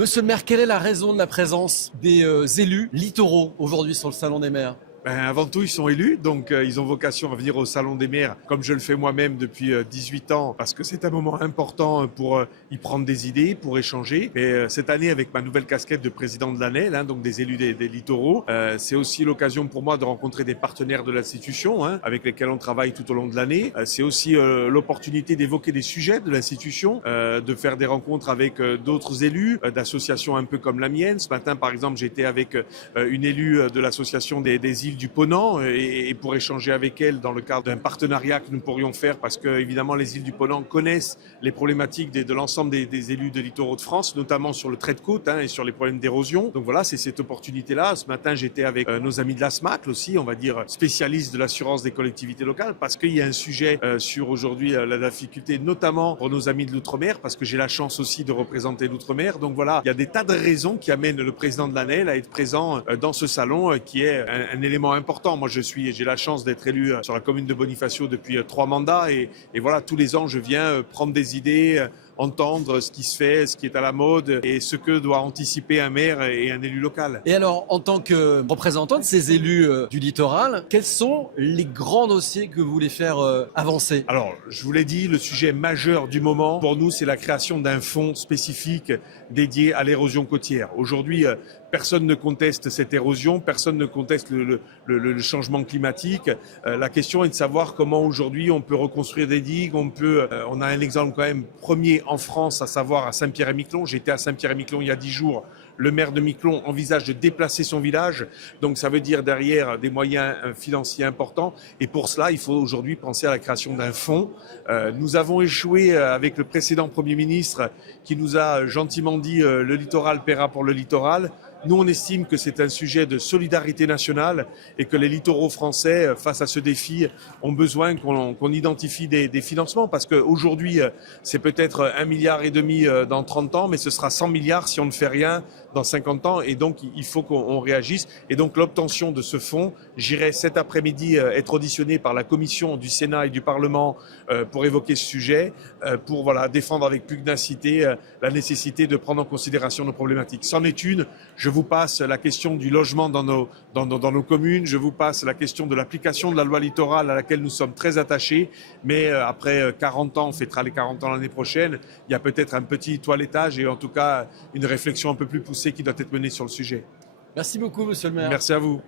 Monsieur le maire, quelle est la raison de la présence des élus littoraux aujourd'hui sur le Salon des maires? Avant tout, ils sont élus, donc ils ont vocation à venir au Salon des maires, comme je le fais moi-même depuis 18 ans, parce que c'est un moment important pour y prendre des idées, pour échanger. Et cette année, avec ma nouvelle casquette de président de l'ANEL, donc des élus des littoraux, c'est aussi l'occasion pour moi de rencontrer des partenaires de l'institution, avec lesquels on travaille tout au long de l'année. C'est aussi l'opportunité d'évoquer des sujets de l'institution, de faire des rencontres avec d'autres élus, d'associations un peu comme la mienne. Ce matin, par exemple, j'étais avec une élue de l'association des îles du Ponant et pour échanger avec elle dans le cadre d'un partenariat que nous pourrions faire parce que évidemment les îles du Ponant connaissent les problématiques de l'ensemble des élus de littoraux de France, notamment sur le trait de côte et sur les problèmes d'érosion. Donc voilà, c'est cette opportunité-là. Ce matin, j'étais avec nos amis de la SMAC aussi, on va dire spécialistes de l'assurance des collectivités locales, parce qu'il y a un sujet sur aujourd'hui la difficulté, notamment pour nos amis de l'outre-mer, parce que j'ai la chance aussi de représenter l'outre-mer. Donc voilà, il y a des tas de raisons qui amènent le président de l'ANEL à être présent dans ce salon qui est un élément important. Moi, j'ai la chance d'être élu sur la commune de Bonifacio depuis 3 mandats et voilà, tous les ans, je viens prendre des idées, entendre ce qui se fait, ce qui est à la mode et ce que doit anticiper un maire et un élu local. Et alors, en tant que représentant de ces élus du littoral, quels sont les grands dossiers que vous voulez faire avancer? Alors, je vous l'ai dit, le sujet majeur du moment, pour nous, c'est la création d'un fonds spécifique dédié à l'érosion côtière. Aujourd'hui, personne ne conteste cette érosion, personne ne conteste le changement climatique. La question est de savoir comment aujourd'hui on peut reconstruire des digues. On a un exemple quand même premier en France, à savoir à Saint-Pierre-et-Miquelon. J'étais à Saint-Pierre-et-Miquelon il y a 10 jours. Le maire de Miquelon envisage de déplacer son village. Donc ça veut dire derrière des moyens financiers importants. Et pour cela, il faut aujourd'hui penser à la création d'un fonds. Nous avons échoué avec le précédent Premier ministre qui nous a gentiment dit le littoral paiera pour le littoral. Nous, on estime que c'est un sujet de solidarité nationale et que les littoraux français, face à ce défi, ont besoin qu'on identifie des financements parce qu'aujourd'hui, c'est peut-être 1,5 milliard dans 30 ans, mais ce sera 100 milliards si on ne fait rien dans 50 ans et donc il faut qu'on réagisse. Et donc l'obtention de ce fonds, j'irai cet après-midi être auditionné par la commission du Sénat et du Parlement pour évoquer ce sujet, pour voilà, défendre avec pugnacité la nécessité de prendre en considération nos problématiques. C'en est une. Je vous passe la question du logement dans nos communes, je vous passe la question de l'application de la loi littorale à laquelle nous sommes très attachés, mais après 40 ans, on fêtera les 40 ans l'année prochaine, il y a peut-être un petit toilettage et en tout cas une réflexion un peu plus poussée qui doit être menée sur le sujet. Merci beaucoup, monsieur le maire. Merci à vous.